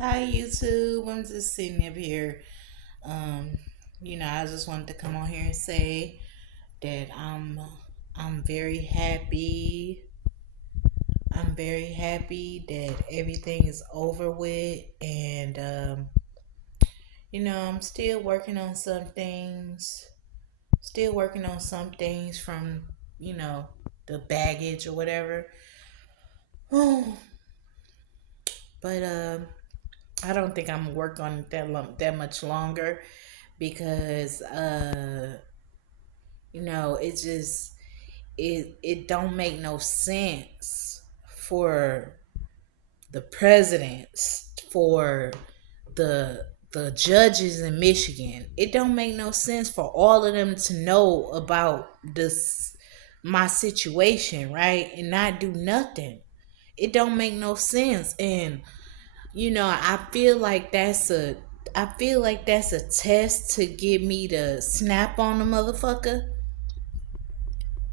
Hi YouTube. I'm just sitting up here. Um, I just wanted to come on here and say that I'm very happy. I'm very happy that everything is over with, and I'm still working on some things. Still working on some things from you know the baggage or whatever. But I don't think I'm gonna work on it that much longer because it just it don't make no sense for the presidents, for the judges in Michigan. It don't make no sense for all of them to know about this my situation, right? And not do nothing. It don't make no sense. And I feel like that's a test to get me to snap on the motherfucker.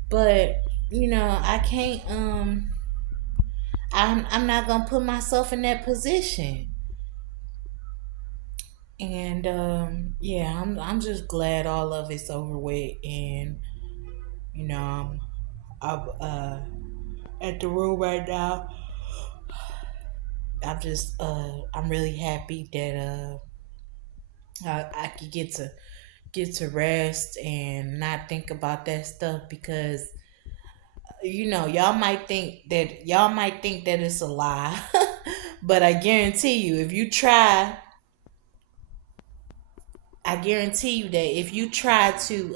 But I can't I'm not gonna put myself in that position. And yeah, I'm just glad all of it's over with. And I'm at the room right now. I'm really happy that I could get to rest and not think about that stuff because y'all might think that it's a lie. But I guarantee you that if you try to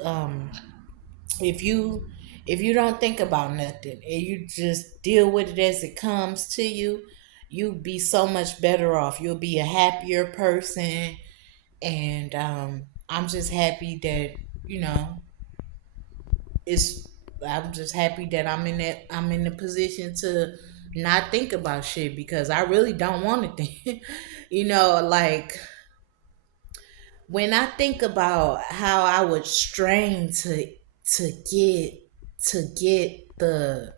if you if you don't think about nothing and you just deal with it as it comes to you, you'll be so much better off. You'll be a happier person. And I'm just happy that you know it's I'm just happy that I'm in the position to not think about shit because I really don't want to think. Like when I think about how I would strain to get the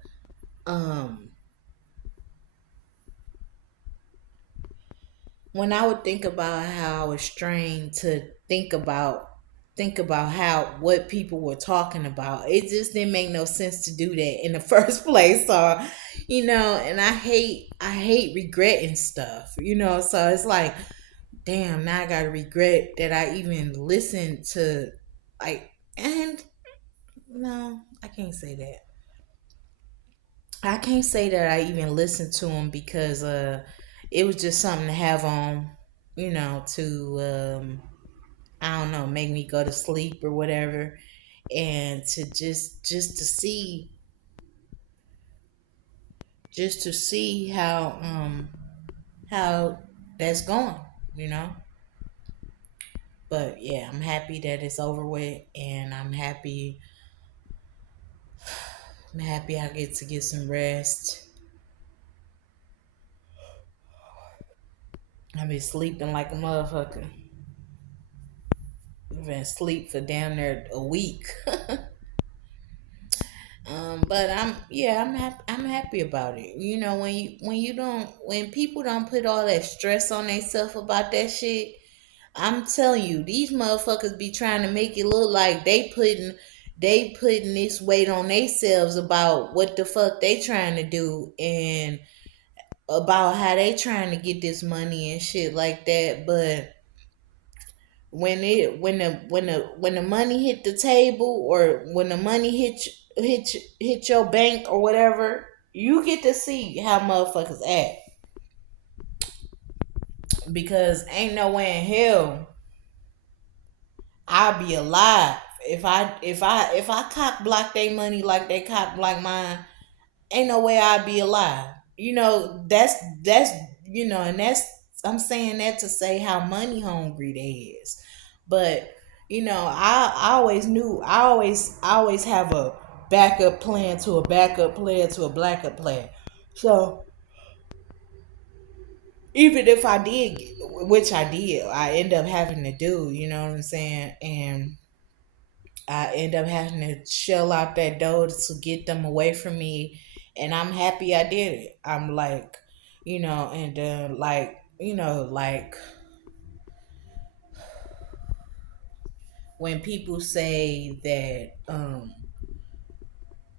um when I would think about how I was strained to think about how what people were talking about. It just didn't make no sense to do that in the first place. So, and I hate regretting stuff, so it's like, damn, now I gotta regret that I even listened to like and no, I can't say that. I can't say that I even listened to him because it was just something to have on, to I don't know, make me go to sleep or whatever, and to just to see how that's going, you know. But yeah, I'm happy that it's over with, and I'm happy I get some rest. I've been sleeping like a motherfucker. I've been asleep for down there a week. But I'm happy about it. When people don't put all that stress on themselves about that shit, I'm telling you, these motherfuckers be trying to make it look like they putting this weight on themselves about what the fuck they trying to do and about how they trying to get this money and shit like that. But when the money hit the table, or when the money hit your bank or whatever, you get to see how motherfuckers act. Because ain't no way in hell I'll be alive if I cock block they money like they cock block mine. Ain't no way I'd be alive. That's and that's I'm saying that to say how money hungry they is. But I always knew I always have a backup plan to a backup plan to a backup plan. So even if I did, which I did, I end up having to do, you know what I'm saying? And I end up having to shell out that dough to get them away from me, and I'm happy I did it. I'm like, and like like when people say that,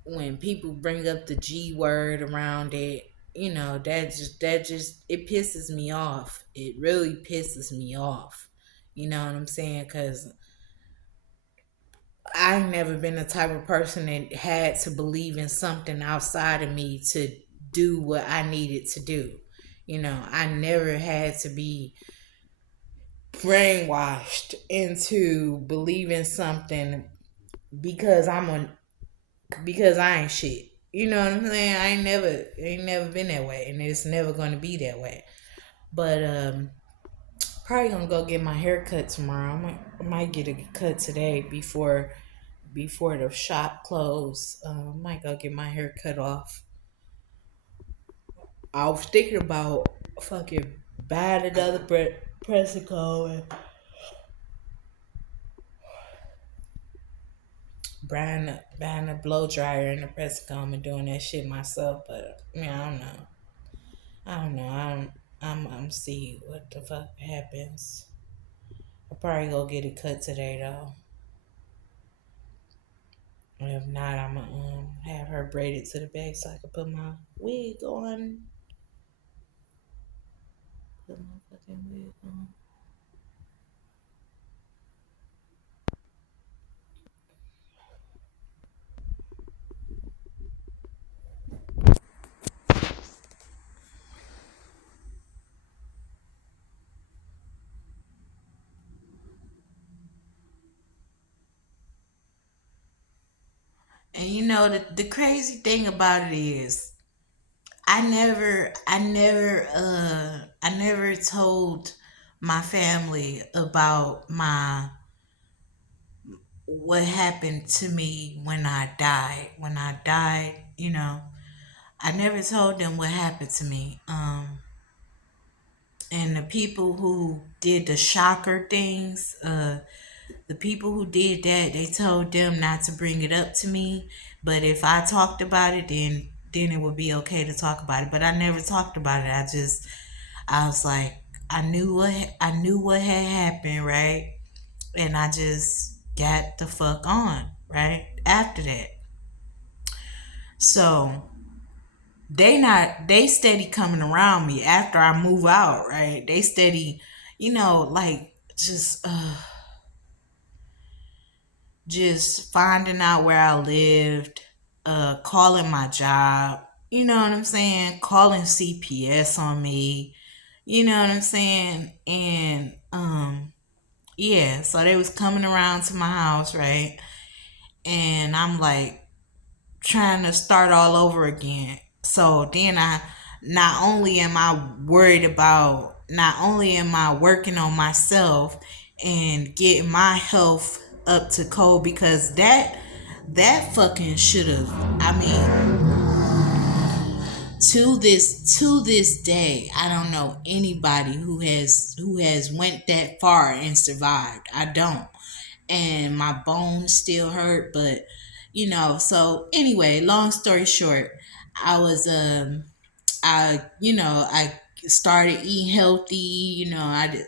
when people bring up the G word around it, that just it pisses me off. It really pisses me off. You know what I'm saying? Cuz I've never been the type of person that had to believe in something outside of me to do what I needed to do. I never had to be brainwashed into believing something because because I ain't shit. You know what I'm saying? I ain't never been that way, and it's never gonna be that way. But probably gonna go get my hair cut tomorrow. I might get a cut today before the shop close. I might go get my hair cut off. I was thinking about fucking buying another pressing comb and buying a blow dryer and a pressing comb and doing that shit myself. But I don't know. I don't know. I'm see what the fuck happens. I'll probably go get it cut today though. And if not, I'm gonna have her braided to the back so I can put my wig on. Put my fucking wig on. And the crazy thing about it is I never told my family about my what happened to me when I died. When I died, I never told them what happened to me. And the people who did the shocker things, the people who did that, they told them not to bring it up to me. But if I talked about it, then it would be okay to talk about it. But I never talked about it. I was like, I knew what had happened, right? And I just got the fuck on, right? After that. So they steady coming around me after I move out, right? They steady, like just finding out where I lived, calling my job, you know what I'm saying? Calling CPS on me, you know what I'm saying? And yeah, so they was coming around to my house, right? And I'm like trying to start all over again. So then I not only am I worried about not only am I working on myself and getting my health up to code because that fucking should have, I mean, to this day I don't know anybody who has went that far and survived. I don't. And my bones still hurt, but so anyway, long story short, I was I started eating healthy. I did,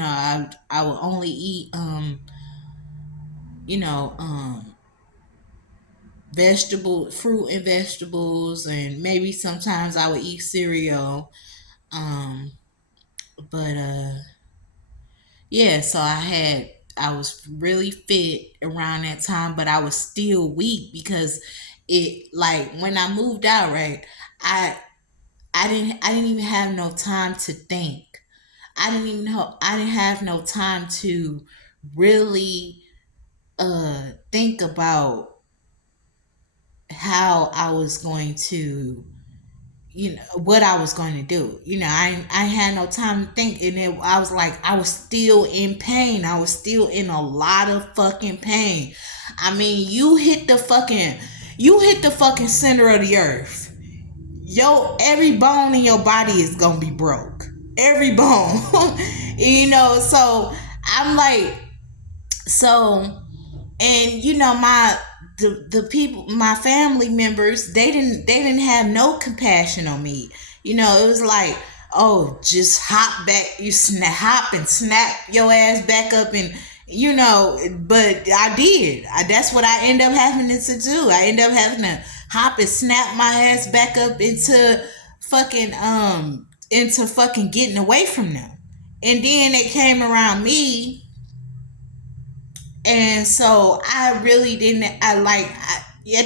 I would only eat you know um vegetable fruit and vegetables, and maybe sometimes I would eat cereal. um but yeah, so I was really fit around that time, but I was still weak because it, like, when I moved out, right? I I didn't even have no time to think. I didn't have no time to really think about how I was going to, what I was going to do. I had no time to think, and I was like, I was still in pain. I was still in a lot of fucking pain. I mean, you hit the fucking center of the earth. Every bone in your body is gonna be broke. Every bone. So I'm like, so, and the people, my family members, they didn't have no compassion on me. It was like, oh, just hop back, you hop and snap your ass back up, and but I did. That's what I end up having to do. I end up having to hop and snap my ass back up into fucking getting away from them. And then they came around me, and so I really didn't. At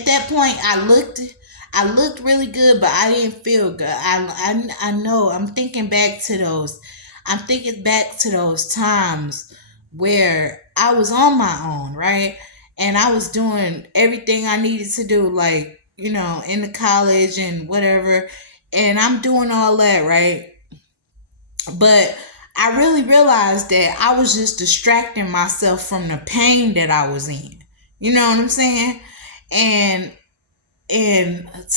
that point I looked really good, but I didn't feel good. I know. I'm thinking back to those. I'm thinking back to those times where I was on my own, right? And I was doing everything I needed to do, like, in the college and whatever. And I'm doing all that, right? But I really realized that I was just distracting myself from the pain that I was in. You know what I'm saying? And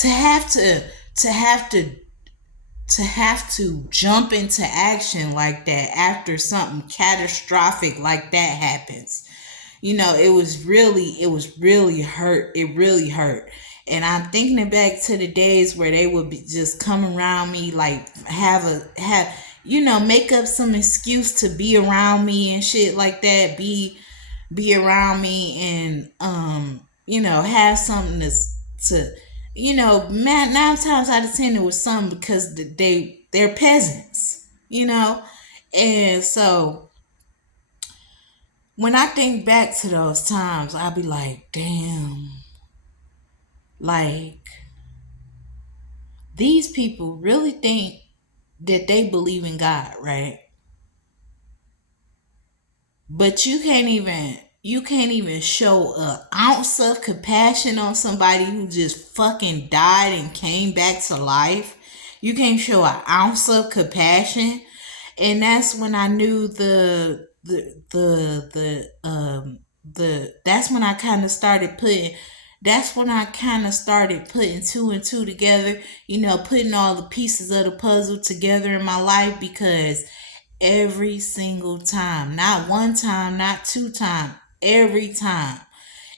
to have to jump into action like that after something catastrophic like that happens, it was really hurt. It really hurt. And I'm thinking back to the days where they would be just come around me, like make up some excuse to be around me and shit like that. Be around me, and have something to man, 9 times out of 10 it was something, because they're peasants, and so when I think back to those times, I be like, damn, like, these people really think that they believe in God, right? But you can't even show a ounce of compassion on somebody who just fucking died and came back to life. You can't show an ounce of compassion. And that's when I knew the that's when I kind of started putting two and two together, putting all the pieces of the puzzle together in my life, because every single time, not one time, not two times, every time.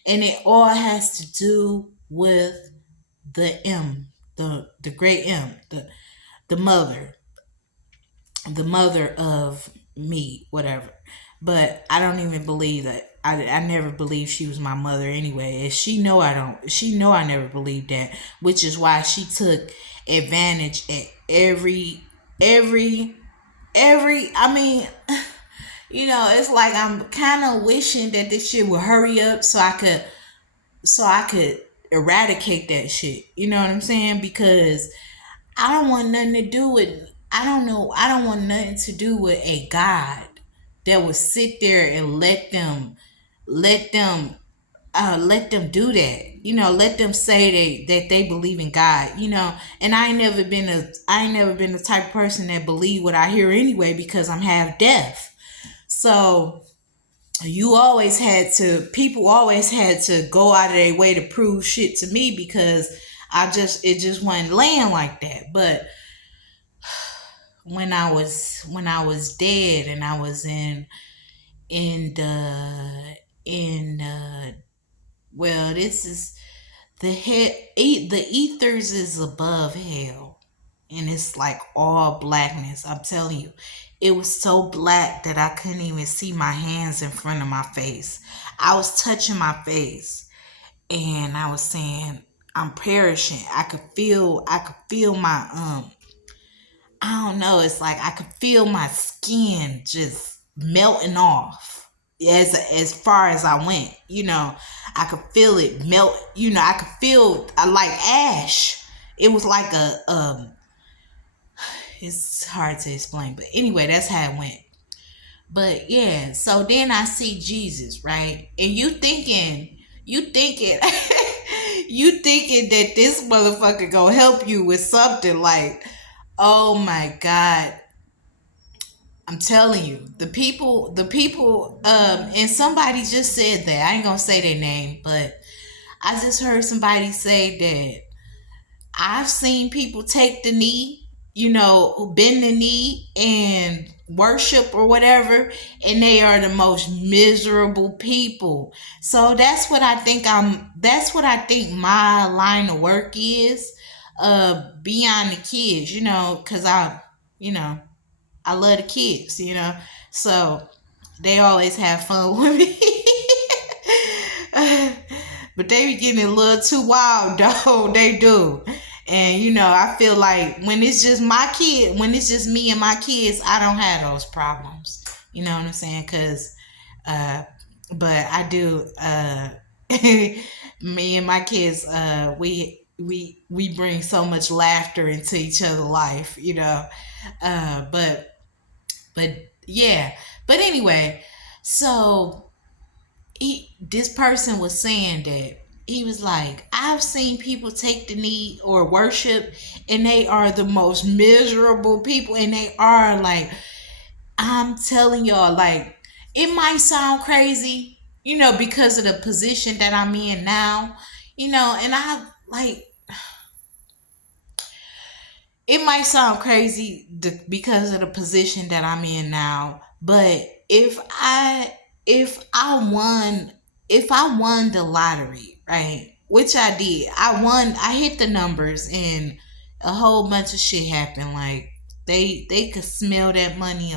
And it all has to do with the M, the great M, the mother, the mother of me, whatever. But I don't even believe that. I never believed she was my mother anyway. And she know I never believed that, which is why she took advantage at every I mean, it's like I'm kind of wishing that this shit would hurry up so I could eradicate that shit. You know what I'm saying? Because I don't want nothing to do with I don't know, I don't want nothing to do with a God that would sit there and let them do that. Let them say that they believe in God. And I ain't never been the type of person that believe what I hear anyway, because I'm half deaf. So people always had to go out of their way to prove shit to me, because it just wasn't laying like that. But when I was dead, and I was in well, this is the ethers is above hell, and it's like all blackness. I'm telling you, it was so black that I couldn't even see my hands in front of my face. I was touching my face, and I was saying, I'm perishing. I could feel my I don't know, it's like I could feel my skin just melting off as far as I went. I could feel it melt. I could feel like ash. It was like it's hard to explain, but anyway, that's how it went. But yeah, so then I see Jesus, right? And you thinking you thinking that this motherfucker gonna help you with something like, oh my God, I'm telling you, and somebody just said that. I ain't gonna say their name, but I just heard somebody say that I've seen people take the knee, bend the knee and worship or whatever, and they are the most miserable people. So that's what I think my line of work is, beyond the kids, because You know, I love the kids, you know. So they always have fun with me. But they be getting a little too wild, though. They do. And I feel like when it's just my kid, when it's just me and my kids, I don't have those problems. You know what I'm saying? Cause uh but I do me and my kids, we bring so much laughter into each other's life, but yeah. But anyway, so this person was saying that he was like, I've seen people take the knee or worship, and they are the most miserable people, and they are like, I'm telling y'all, like, it might sound crazy, because of the position that I'm in now, and I like, it might sound crazy because of the position that I'm in now, but if I won the lottery, right? Which I did. I hit the numbers and a whole bunch of shit happened. Like they could smell that money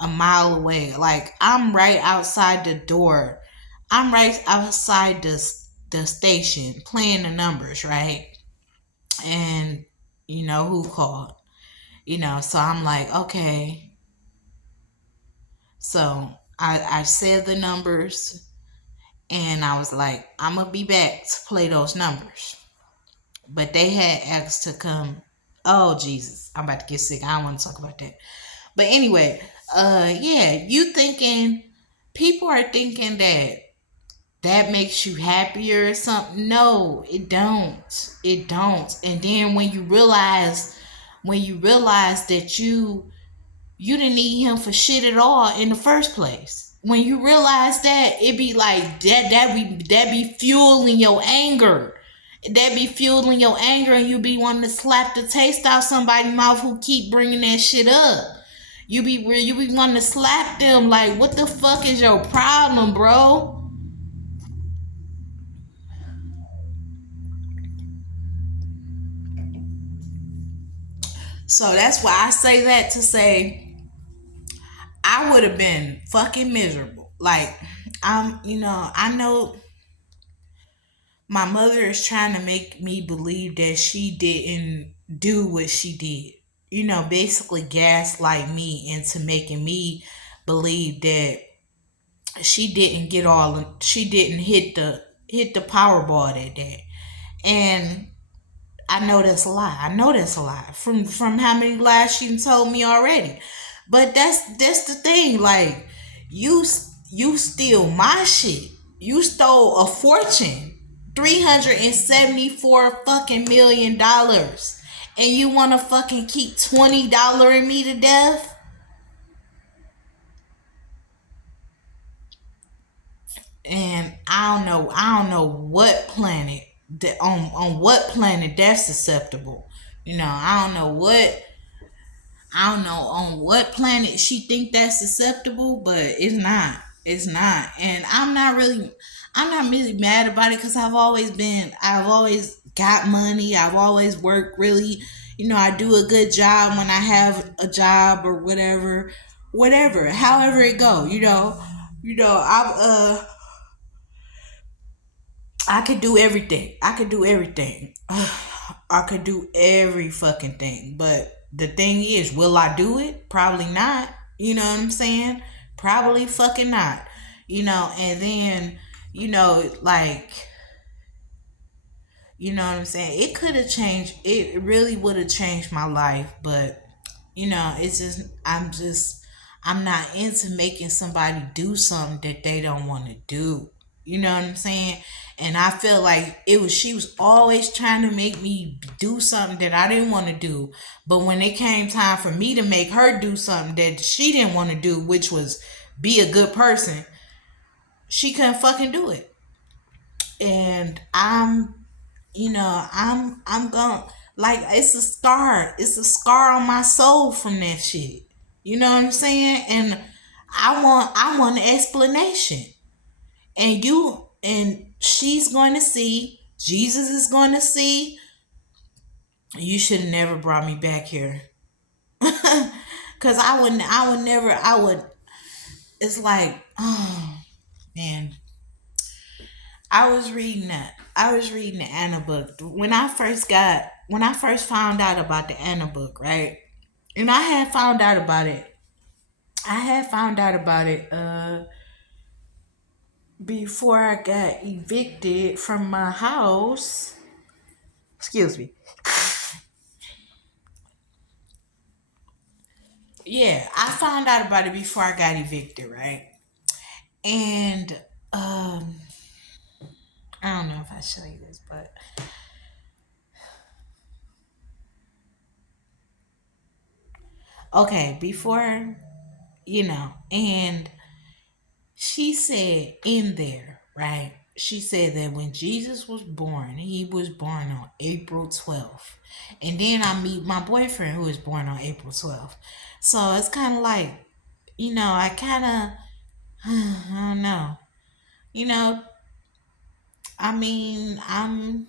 a mile away. Like I'm right outside the door. I'm right outside the station playing the numbers, right? And who called? So I'm like, okay. So I said the numbers and I was like, I'm gonna be back to play those numbers. But they had asked to come. Oh Jesus, I'm about to get sick. I don't want to talk about that. But anyway, yeah, people are thinking that makes you happier or something. No, it don't. It don't. And then when you realize that you didn't need him for shit at all in the first place. When you realize that, it be like that be fueling your anger. That be fueling your anger, and you be wanting to slap the taste out somebody's mouth who keep bringing that shit up. You be wanting to slap them like, what the fuck is your problem, bro? So that's why I say that to say I would have been fucking miserable. Like I know my mother is trying to make me believe that she didn't do what she did. Basically gaslight me into making me believe that she didn't hit the Powerball that day. And I know that's a lie. I know that's a lie from how many lies she told me already. But that's the thing. Like you you steal my shit. You stole a fortune, $374 fucking $1 million, and you want to fucking keep $20 in me to death. And I don't know what planet that on what planet that's susceptible. I don't know on what planet she think that's susceptible, but it's not. It's not. And I'm not really mad about it because I've always got money. I've always worked really, I do a good job when I have a job or whatever, however it go, I could do everything. I could do everything. I could do every fucking thing. But the thing is, will I do it? Probably not. You know what I'm saying? Probably fucking not. And then, like, what I'm saying? It could have changed. It really would have changed my life. But, it's I'm not into making somebody do something that they don't want to do. You know what I'm saying? And I feel like she was always trying to make me do something that I didn't want to do. But when it came time for me to make her do something that she didn't want to do, which was be a good person, she couldn't fucking do it. And I'm gonna, like, it's a scar on my soul from that shit. You know what I'm saying? And I want an explanation. And she's going to see, Jesus is going to see, you should have never brought me back here. Cause I would never, I would, it's like, oh man, I was reading the Anna book. When I first found out about the Anna book, right? And I had found out about it, before I got evicted from my house. Excuse me. Yeah, I found out about it before I got evicted, right? And um, I don't know if I show you this, but okay, before and she said in there, right? She said that when Jesus was born, he was born on April 12th. And then I meet my boyfriend who was born on April 12th. So it's kind of like, I kind of, I don't know. You know, I mean, I'm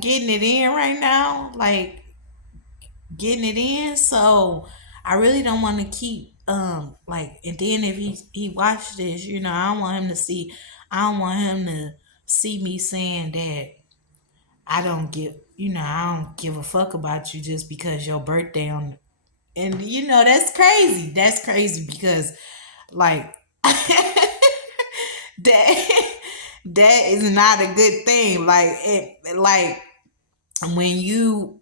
getting it in right now, like getting it in. So I really don't want to keep like. And then if he watched this, I don't want him to see. I don't want him to see me saying that I don't give. I don't give a fuck about you just because your birthday on. And that's crazy. That's crazy because like that that is not a good thing. Like like when you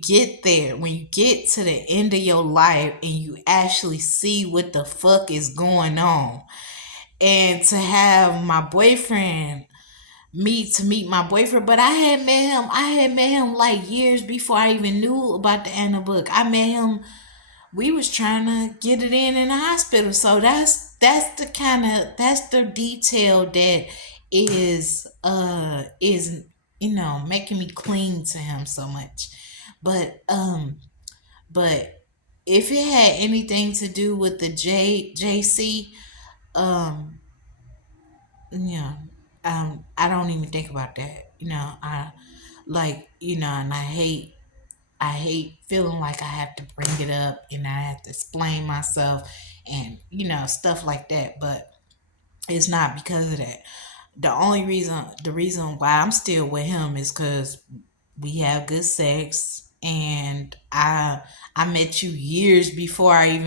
get there, when you get to the end of your life and you actually see what the fuck is going on, and to have my boyfriend meet my boyfriend. But I had met him like years before I even knew about the Anna book. I met him, we was trying to get it in the hospital. So that's the detail that is making me cling to him so much. But um but if it had anything to do with the JC, um yeah, I don't even think about that. I like, and I hate feeling like I have to bring it up and I have to explain myself and stuff like that. But it's not because of that. The reason why I'm still with him is because we have good sex, and I met you years before I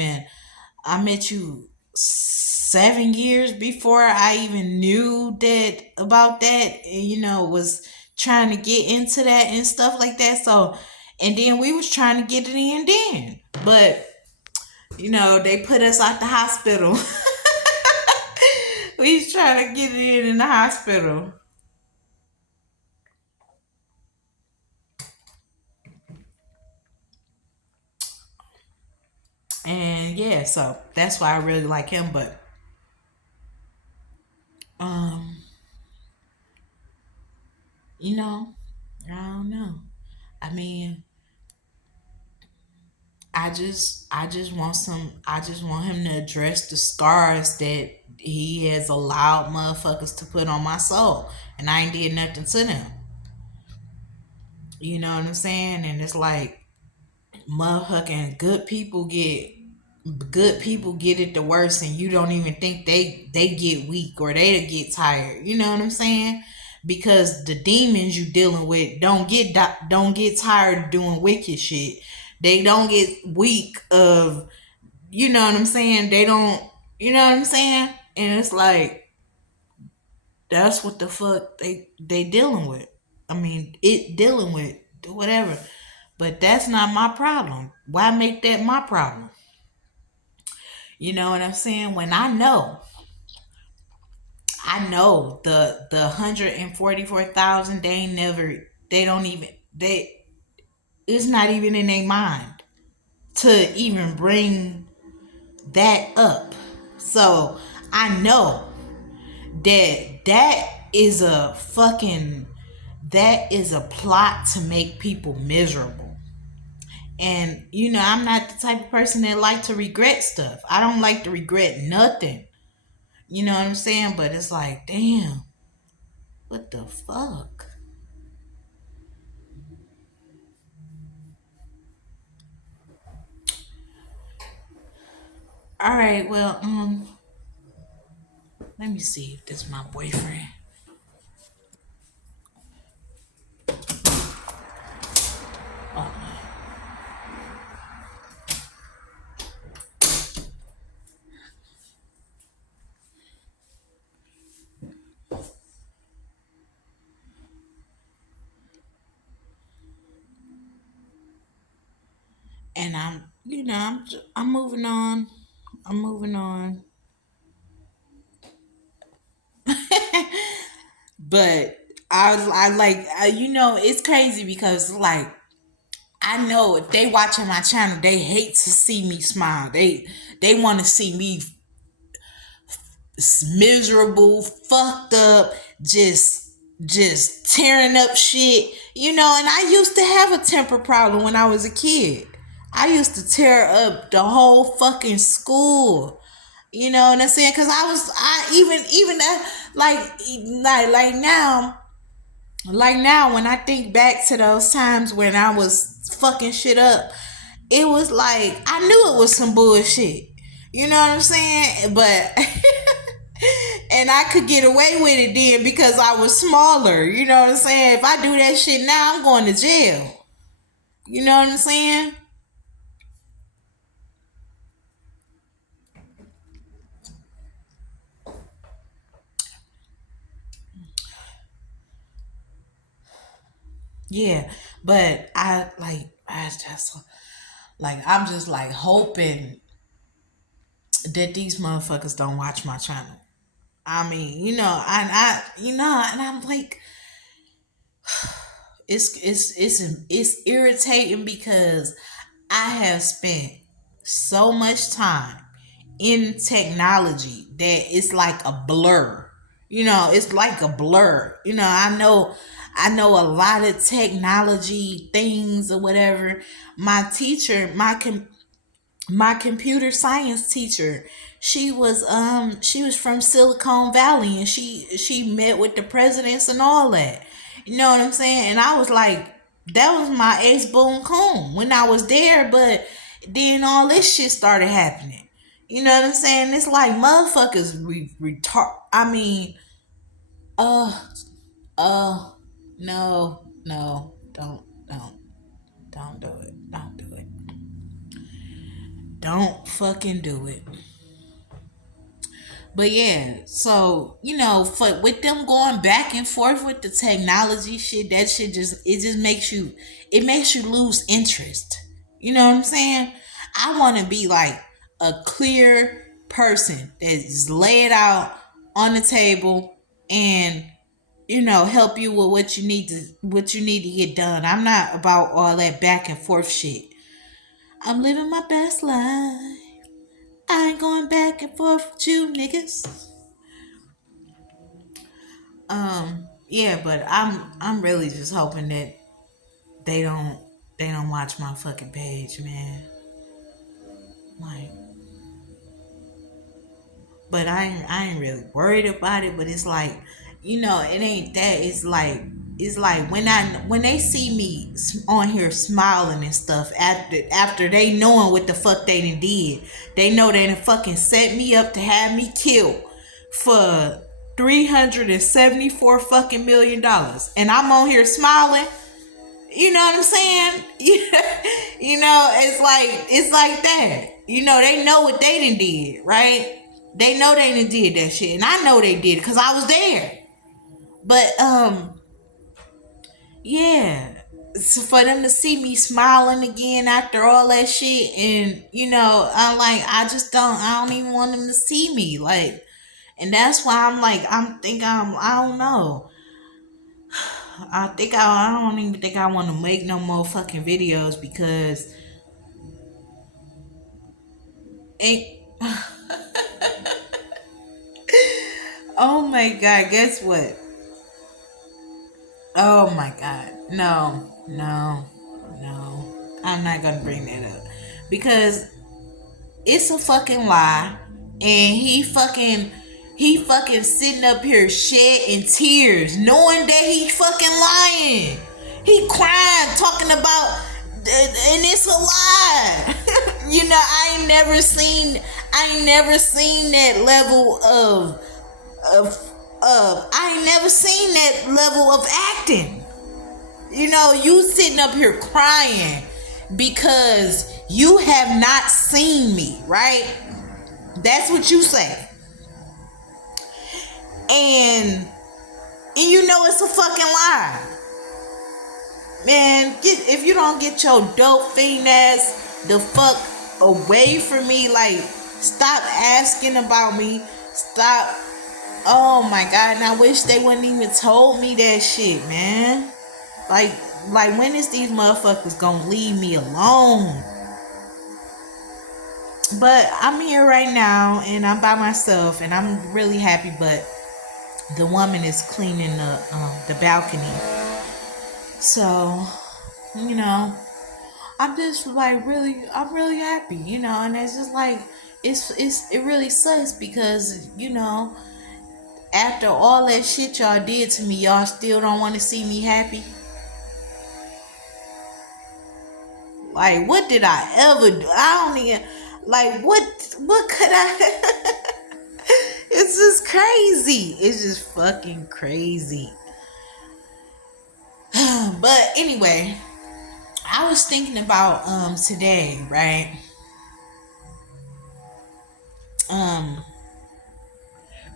met you 7 years before I even knew that about that, and was trying to get into that and stuff like that. So, and then we was trying to get it in then, but they put us out the hospital. We was trying to get it in the hospital, and yeah, so that's why I really like him. But um, you know, I don't know. I mean, I just want him to address the scars that he has allowed motherfuckers to put on my soul, and I ain't did nothing to them. You know what I'm saying? And it's like motherfucking good people get it the worst, and you don't even think they get weak or they get tired. You know what I'm saying? Because the demons you dealing with don't get tired of doing wicked shit. They don't get weak of, you know what I'm saying? They don't, you know what I'm saying? And it's like that's what the fuck they dealing with. I mean, it dealing with whatever. But that's not my problem. Why make that my problem? You know what I'm saying? When I know the 144,000. They don't even they. It's not even in their mind to even bring that up. So I know that is a fucking that is a plot to make people miserable. And I'm not the type of person that like to regret stuff. I don't like to regret nothing. You know what I'm saying? But it's like, damn, what the fuck? All right. Well, let me see if this is my boyfriend. Oh, and I'm moving on. I'm moving on. But I like, it's crazy because like I know if they watching my channel, they hate to see me smile. They want to see me miserable, fucked up, just tearing up shit. And I used to have a temper problem when I was a kid. I used to tear up the whole fucking school. You know what I'm saying? Cause I even that like now when I think back to those times when I was fucking shit up, it was like I knew it was some bullshit. You know what I'm saying? But and I could get away with it then because I was smaller. You know what I'm saying? If I do that shit now, I'm going to jail. You know what I'm saying? Yeah. But I'm just like hoping that these motherfuckers don't watch my channel. I mean, and I'm like, it's irritating because I have spent so much time in technology that it's like a blur. It's like a blur. I know a lot of technology things or whatever. My teacher, my computer science teacher, she was from Silicon Valley, and she met with the presidents and all that. You know what I'm saying? And I was like, that was my ex boon coon when I was there, but then all this shit started happening. You know what I'm saying? It's like motherfuckers retard. I mean, uh, uh, no, no, don't do it. Don't do it. Don't fucking do it. But yeah, so for with them going back and forth with the technology shit, that shit just makes you lose interest. You know what I'm saying? I want to be like a clear person that's laid out on the table and help you with what you need to get done. I'm not about all that back and forth shit. I'm living my best life. I ain't going back and forth with you niggas. Yeah, but I'm really just hoping that they don't they don't watch my fucking page, man. Like, but I ain't really worried about it. But it's like, it ain't that. It's like when they see me on here smiling and stuff after they knowing what the fuck they done did, they know they done fucking set me up to have me killed for $374 fucking $1 million, and I'm on here smiling. You know what I'm saying? It's like that. They know what they done did, right? They know they done did that shit, and I know they did it because I was there. But yeah. So for them to see me smiling again after all that shit, and I'm like, I don't even want them to see me, like, and that's why I'm like, I don't know. I don't even think I want to make no more fucking videos because ain't. Oh my god! Guess what? Oh my god! No, no, no! I'm not gonna bring that up because it's a fucking lie, and he fucking sitting up here shedding tears, knowing that he fucking lying. He crying, talking about, and it's a lie. I ain't never seen. I ain't never seen that level of I ain't never seen that level of acting. You know, you sitting up here crying because you have not seen me, right? That's what you say. And you know it's a fucking lie. Man, if you don't get your dope fiend ass the fuck away from me, like, stop asking about me. Stop. Oh my god, and I wish they wouldn't even told me that shit, man. Like, when is these motherfuckers gonna leave me alone? But I'm here right now, and I'm by myself, and I'm really happy. But the woman is cleaning the balcony, so you know, I'm just like I'm really happy, and it's just like it really sucks because after all that shit y'all did to me, y'all still don't want to see me happy. Like, what did I ever do? I don't even like what could I? It's just crazy. It's just fucking crazy. But anyway, I was thinking about today, right? Um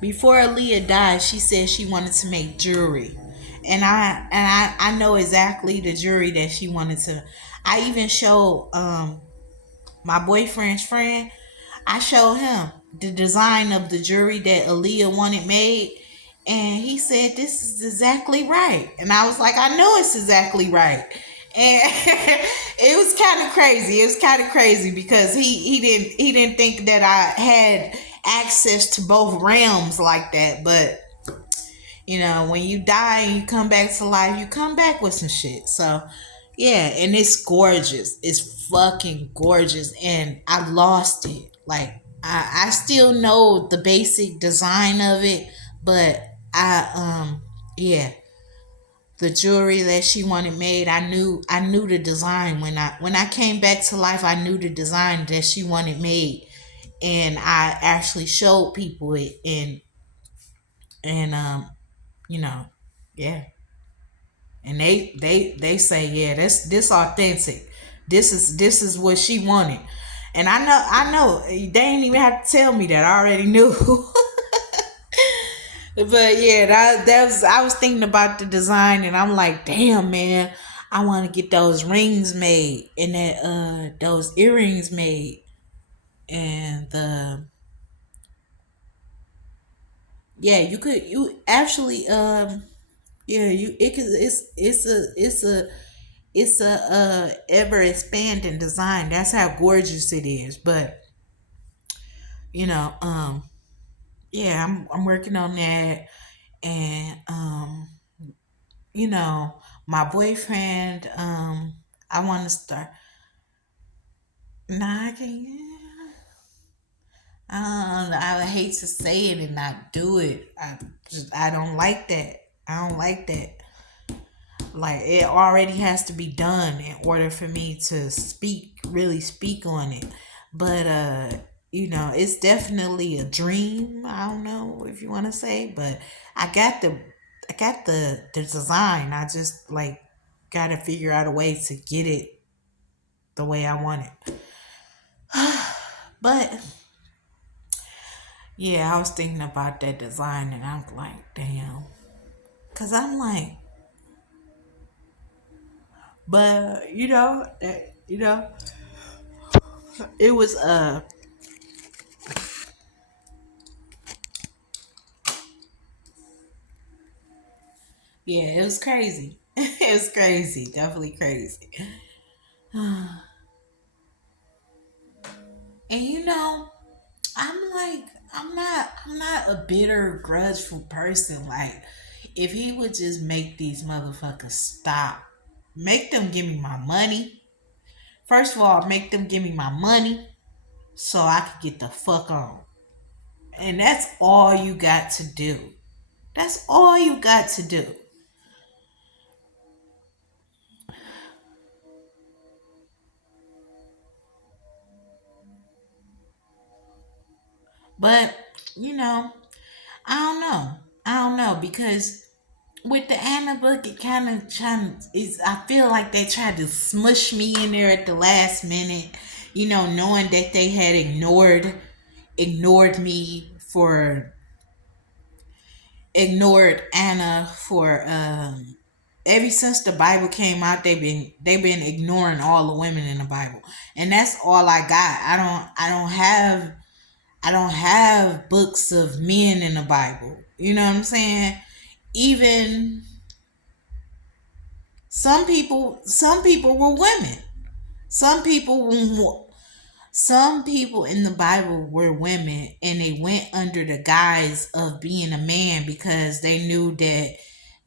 Before Aaliyah died, she said she wanted to make jewelry. And I know exactly the jewelry that she wanted to. I even showed my boyfriend's friend. I showed him the design of the jewelry that Aaliyah wanted made, and he said this is exactly right. And I was like, I know it's exactly right. And it was kind of crazy. It was kind of crazy because he didn't think that I had access to both realms like that. But when you die and you come back to life, you come back with some shit. So yeah, and it's gorgeous. It's fucking gorgeous. And I lost it. Like, I still know the basic design of it, but yeah, the jewelry that she wanted made, I knew the design when I came back to life. I knew the design that she wanted made, and I actually showed people it, and you know, yeah. And they say, yeah, this authentic. This is what she wanted. And I know they didn't even have to tell me that. I already knew. But yeah, that was I was thinking about the design, and I'm like, damn, man, I want to get those rings made and that those earrings made, and the yeah, you actually yeah, you it can it's a ever expanding design. That's how gorgeous it is. But you know, yeah, I'm working on that, and my boyfriend, I want to start. Nah, I can't. I hate to say it and not do it. I don't like that. I don't like that. Like, it already has to be done in order for me to really speak on it. But it's definitely a dream. I don't know if you want to say, but I got the design. I just, like, got to figure out a way to get it the way I want it. But yeah, I was thinking about that design, and I was like, damn. Cause I'm like, but it was yeah, it was crazy. It was crazy, definitely crazy. And I'm like, I'm not a bitter, grudgeful person. Like, if he would just make these motherfuckers stop, make them give me my money. First of all, make them give me my money so I could get the fuck on. And that's all you got to do. That's all you got to do. But you know, I don't know. I don't know because with the Anna book, it kind of trying is. I feel like they tried to smush me in there at the last minute. Knowing that they had ignored me for ignored Anna for ever since the Bible came out. They've been ignoring all the women in the Bible, and that's all I got. I don't have books of men in the Bible. You know what I'm saying? Even some people were women. Some people some people in the Bible were women, and they went under the guise of being a man because they knew that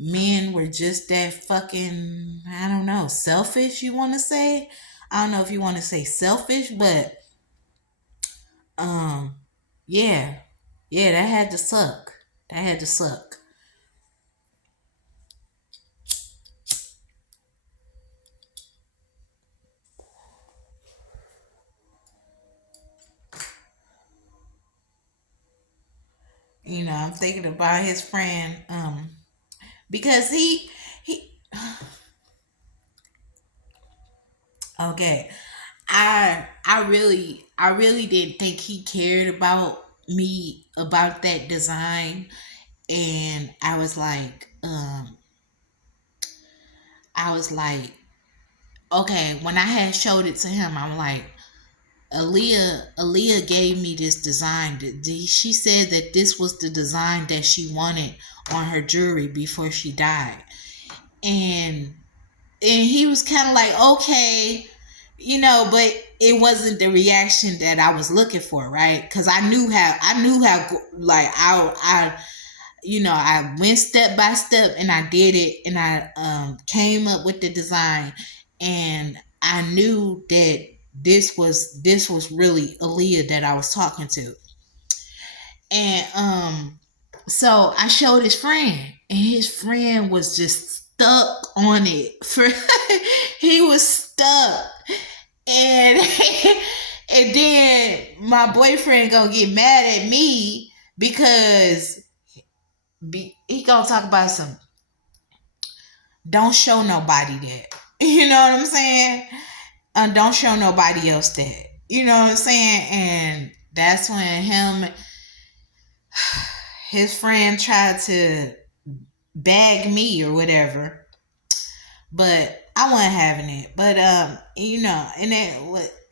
men were just that fucking, I don't know, selfish, you want to say? I don't know if you want to say selfish, but um yeah. Yeah, that had to suck. That had to suck. I'm thinking about his friend, because he okay. I really didn't think he cared about me, about that design. And I was like, okay, when I had showed it to him, I'm like, Aaliyah gave me this design. She said that this was the design that she wanted on her jewelry before she died. And and he was kind of like, okay, but it wasn't the reaction that I was looking for, right? Because I knew how, like, I went step by step, and I did it, and I came up with the design, and I knew that this was really Aaliyah that I was talking to. And so I showed his friend, and his friend was just stuck on it. He was stuck. And and then my boyfriend gonna get mad at me because he gonna talk about some, don't show nobody that. You know what I'm saying? Don't show nobody else that. You know what I'm saying? And that's when his friend tried to bag me or whatever, but I wasn't having it. But and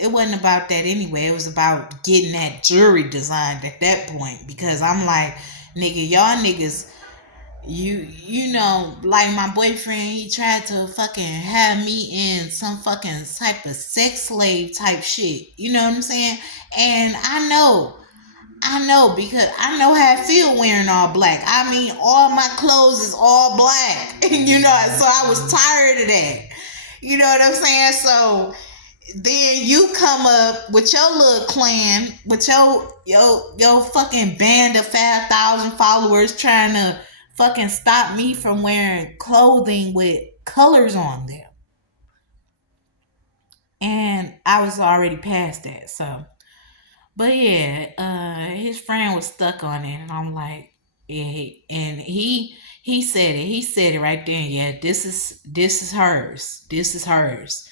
it wasn't about that anyway. It was about getting that jewelry designed at that point, because I'm like, nigga, y'all niggas, like my boyfriend, he tried to fucking have me in some fucking type of sex slave type shit. You know what I'm saying? And I know because I know how I feel wearing all black. I mean, all my clothes is all black. So I was tired of that. You know what I'm saying? So then you come up with your little clan, with your fucking band of 5,000 followers, trying to fucking stop me from wearing clothing with colors on them. And I was already past that. So, but yeah, his friend was stuck on it, and I'm like, yeah, and he said it. He said it right then. Yeah, this is hers. This is hers.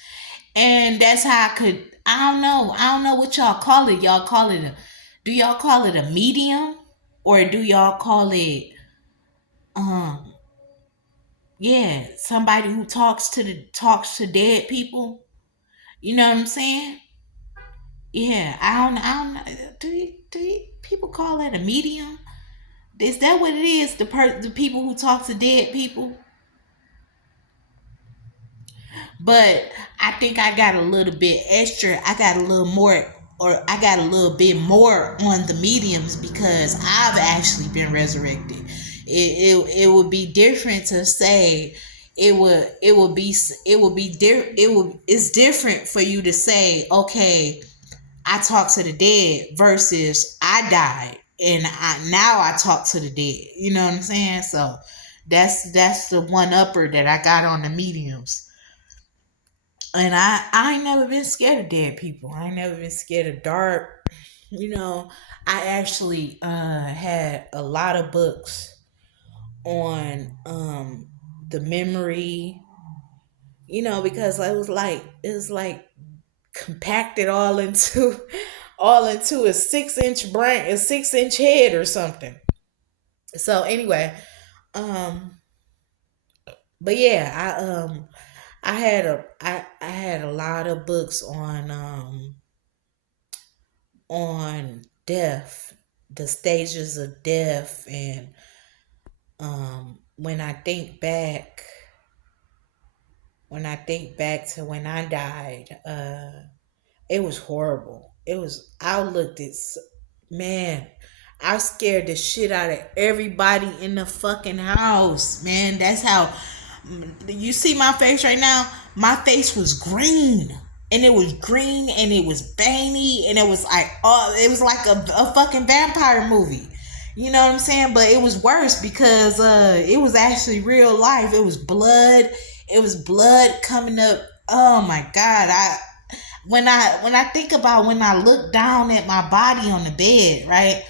And that's how I could. I don't know. I don't know what y'all call it. Y'all call it a. Do y'all call it a medium, or do y'all call it um yeah, somebody who talks to dead people? You know what I'm saying? Yeah, I don't know. People call that a medium? Is that what it is? The people who talk to dead people? But I think I got a little bit extra. I got a little more, or I got a little bit more on the mediums because I've actually been resurrected. It would be different to say. It's different for you to say, okay, I talk to the dead versus I died and I talk to the dead. You know what I'm saying? So that's the one upper that I got on the mediums. And I ain't never been scared of dead people. I ain't never been scared of dark. You know, I actually had a lot of books on the memory, because it was like compacted all into all into a 6 inch brain, a 6 inch head or something. So anyway, um but yeah, I had a lot of books on death, the stages of death, and when I think back, to when I died, it was horrible. I looked at, man, I scared the shit out of everybody in the fucking house, man. That's how, you see my face right now? My face was green. And it was green and it was veiny and it was like, oh, it was like a fucking vampire movie. You know what I'm saying? But it was worse because it was actually real life. It was blood. It was blood coming up. Oh my god. When I think about when I look down at my body on the bed, right?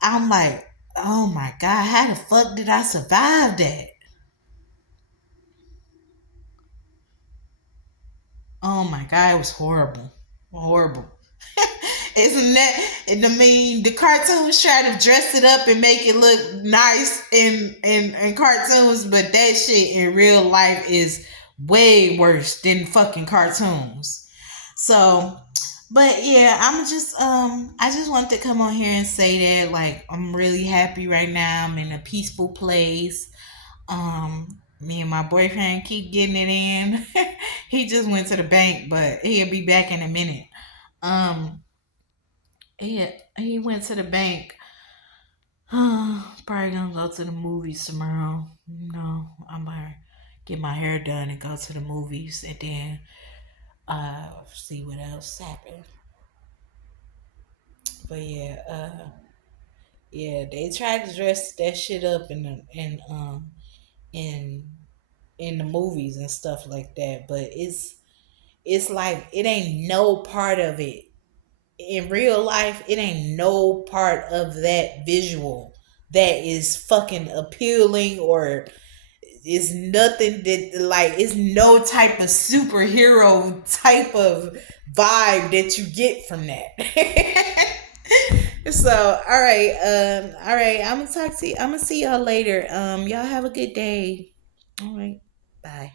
I'm like, oh my god, how the fuck did I survive that? Oh my god, it was horrible. Horrible. Isn't that? And I mean, the cartoons try to dress it up and make it look nice in cartoons, but that shit in real life is way worse than fucking cartoons. So, but yeah, I just wanted to come on here and say that, like, I'm really happy right now. I'm in a peaceful place. Me and my boyfriend keep getting it in. He just went to the bank, but he'll be back in a minute. Um, he went to the bank. Probably gonna go to the movies tomorrow. I'm gonna get my hair done and go to the movies, and then see what else happened. But yeah, yeah, they tried to dress that shit up in in the movies and stuff like that, but it's like it ain't no part of it in real life. It ain't no part of that visual that is fucking appealing, or is nothing that, like, it's no type of superhero type of vibe that you get from that. So all right, I'm gonna talk to you, I'm gonna see y'all later. Y'all have a good day. All right, bye.